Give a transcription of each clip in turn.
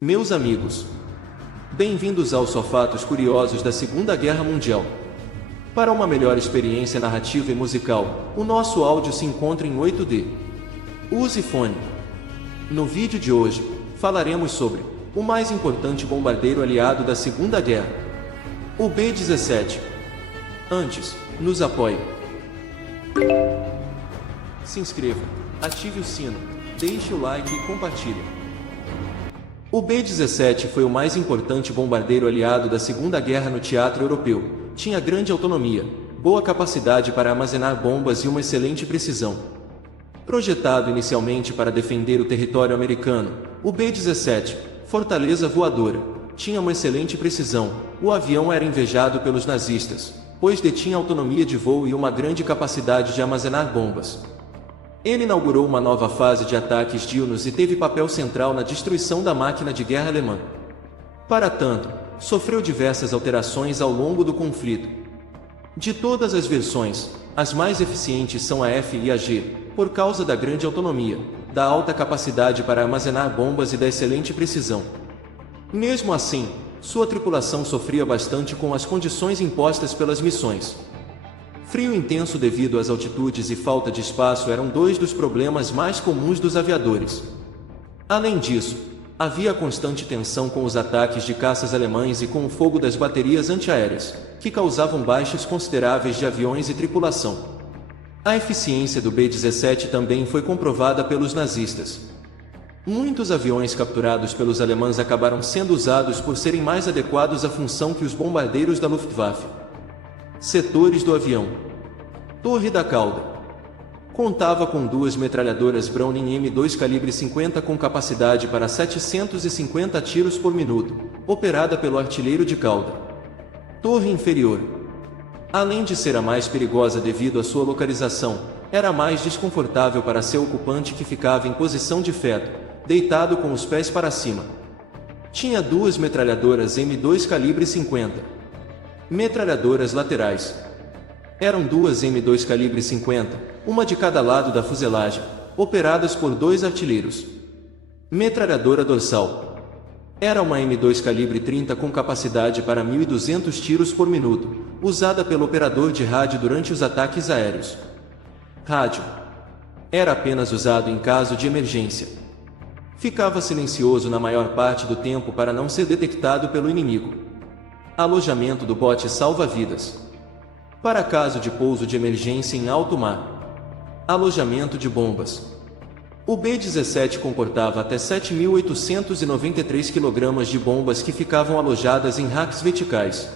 Meus amigos, bem-vindos aos Só Fatos Curiosos da Segunda Guerra Mundial. Para uma melhor experiência narrativa e musical, o nosso áudio se encontra em 8D. Use fone. No vídeo de hoje, falaremos sobre o mais importante bombardeiro aliado da Segunda Guerra, o B-17. Antes, nos apoie. Se inscreva, ative o sino, deixe o like e compartilhe. O B-17 foi o mais importante bombardeiro aliado da Segunda Guerra no teatro europeu. Tinha grande autonomia, boa capacidade para armazenar bombas e uma excelente precisão. Projetado inicialmente para defender o território americano, o B-17, fortaleza voadora, tinha uma excelente precisão. O avião era invejado pelos nazistas, pois detinha autonomia de voo e uma grande capacidade de armazenar bombas. Ele inaugurou uma nova fase de ataques diurnos e teve papel central na destruição da máquina de guerra alemã. Para tanto, sofreu diversas alterações ao longo do conflito. De todas as versões, as mais eficientes são a F e a G, por causa da grande autonomia, da alta capacidade para armazenar bombas e da excelente precisão. Mesmo assim, sua tripulação sofria bastante com as condições impostas pelas missões. Frio intenso devido às altitudes e falta de espaço eram dois dos problemas mais comuns dos aviadores. Além disso, havia constante tensão com os ataques de caças alemães e com o fogo das baterias antiaéreas, que causavam baixas consideráveis de aviões e tripulação. A eficiência do B-17 também foi comprovada pelos nazistas. Muitos aviões capturados pelos alemães acabaram sendo usados por serem mais adequados à função que os bombardeiros da Luftwaffe. Setores do avião. Torre da Cauda. Contava com duas metralhadoras Browning M2 calibre 50 com capacidade para 750 tiros por minuto, operada pelo artilheiro de cauda. Torre inferior. Além de ser a mais perigosa devido à sua localização, era a mais desconfortável para seu ocupante que ficava em posição de feto, deitado com os pés para cima. Tinha duas metralhadoras M2 calibre 50. Metralhadoras laterais. Eram duas M2 calibre 50, uma de cada lado da fuselagem, operadas por dois artilheiros. Metralhadora dorsal. Era uma M2 calibre 30 com capacidade para 1.200 tiros por minuto, usada pelo operador de rádio durante os ataques aéreos. Rádio. Era apenas usado em caso de emergência. Ficava silencioso na maior parte do tempo para não ser detectado pelo inimigo. Alojamento do bote salva-vidas. Para caso de pouso de emergência em alto mar. Alojamento de bombas. O B-17 comportava até 7.893 kg de bombas que ficavam alojadas em racks verticais.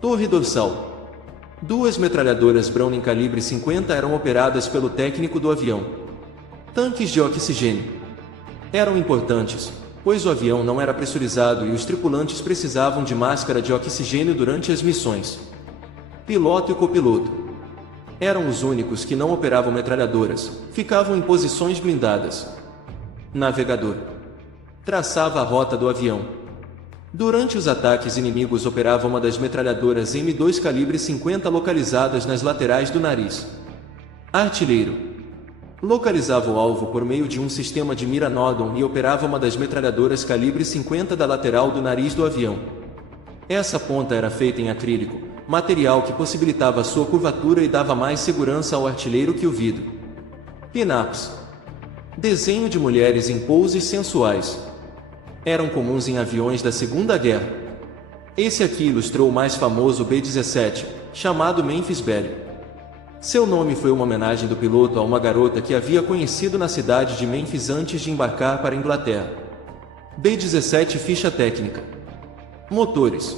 Torre dorsal. Duas metralhadoras Browning calibre 50 eram operadas pelo técnico do avião. Tanques de oxigênio. Eram importantes, pois o avião não era pressurizado e os tripulantes precisavam de máscara de oxigênio durante as missões. Piloto e copiloto. Eram os únicos que não operavam metralhadoras, ficavam em posições blindadas. Navegador. Traçava a rota do avião. Durante os ataques inimigos operava uma das metralhadoras M2 calibre 50 localizadas nas laterais do nariz. Artilheiro. Localizava o alvo por meio de um sistema de mira Nodon e operava uma das metralhadoras calibre 50 da lateral do nariz do avião. Essa ponta era feita em acrílico, material que possibilitava sua curvatura e dava mais segurança ao artilheiro que o vidro. Pin-ups. Desenho de mulheres em poses sensuais. Eram comuns em aviões da Segunda Guerra. Esse aqui ilustrou o mais famoso B-17, chamado Memphis Belle. Seu nome foi uma homenagem do piloto a uma garota que havia conhecido na cidade de Memphis antes de embarcar para a Inglaterra. B-17 Ficha técnica. Motores.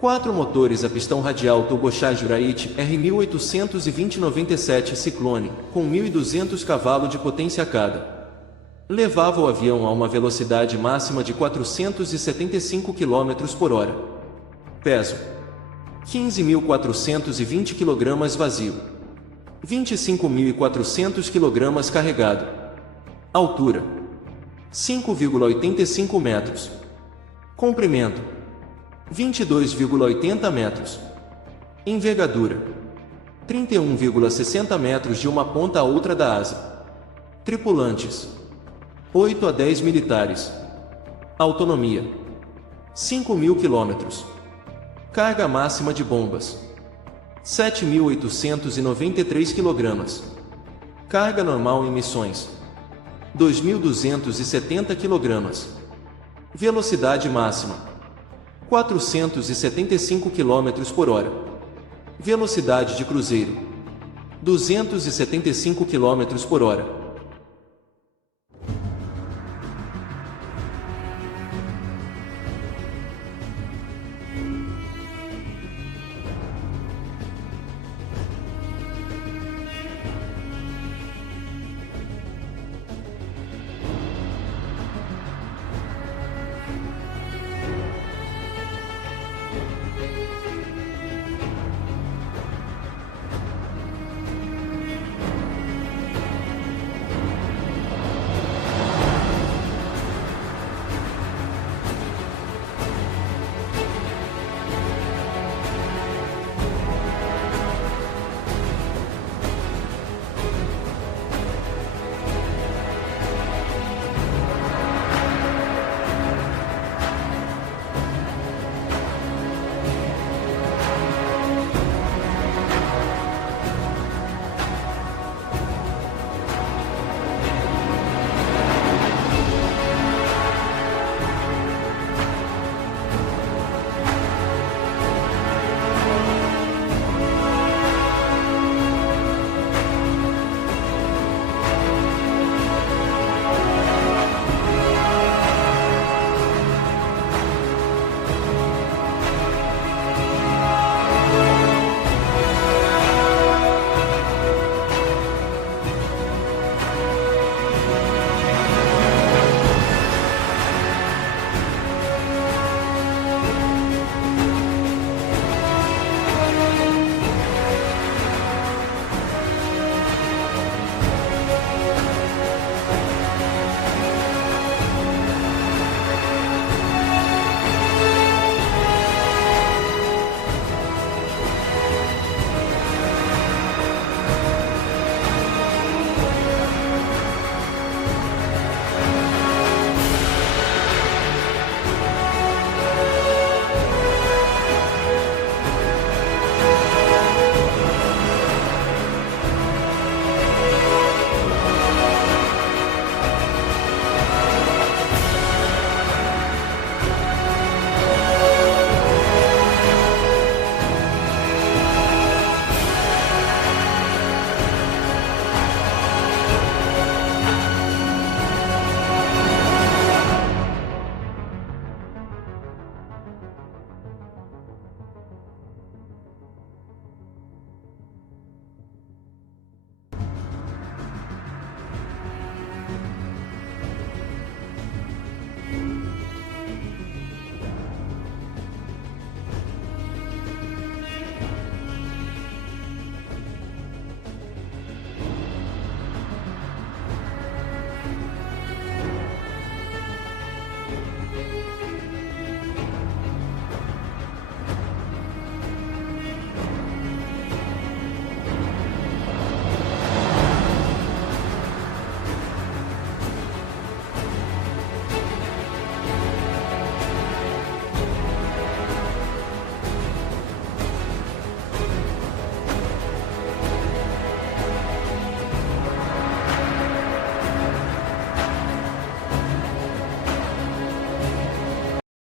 4 motores a pistão radial turbocharged Wright R1820-97 Cyclone, com 1.200 cavalos de potência cada. Levava o avião a uma velocidade máxima de 475 km por hora. Peso: 15.420 kg vazio. 25.400 kg carregado. Altura: 5,85 metros. Comprimento: 22,80 metros. Envergadura: 31,60 metros de uma ponta a outra da asa. Tripulantes: 8 a 10 militares. Autonomia: 5.000 km. Carga máxima de bombas: 7.893 kg. Carga normal em missões: 2.270 kg. Velocidade máxima: 475 km por hora. Velocidade de cruzeiro: 275 km por hora.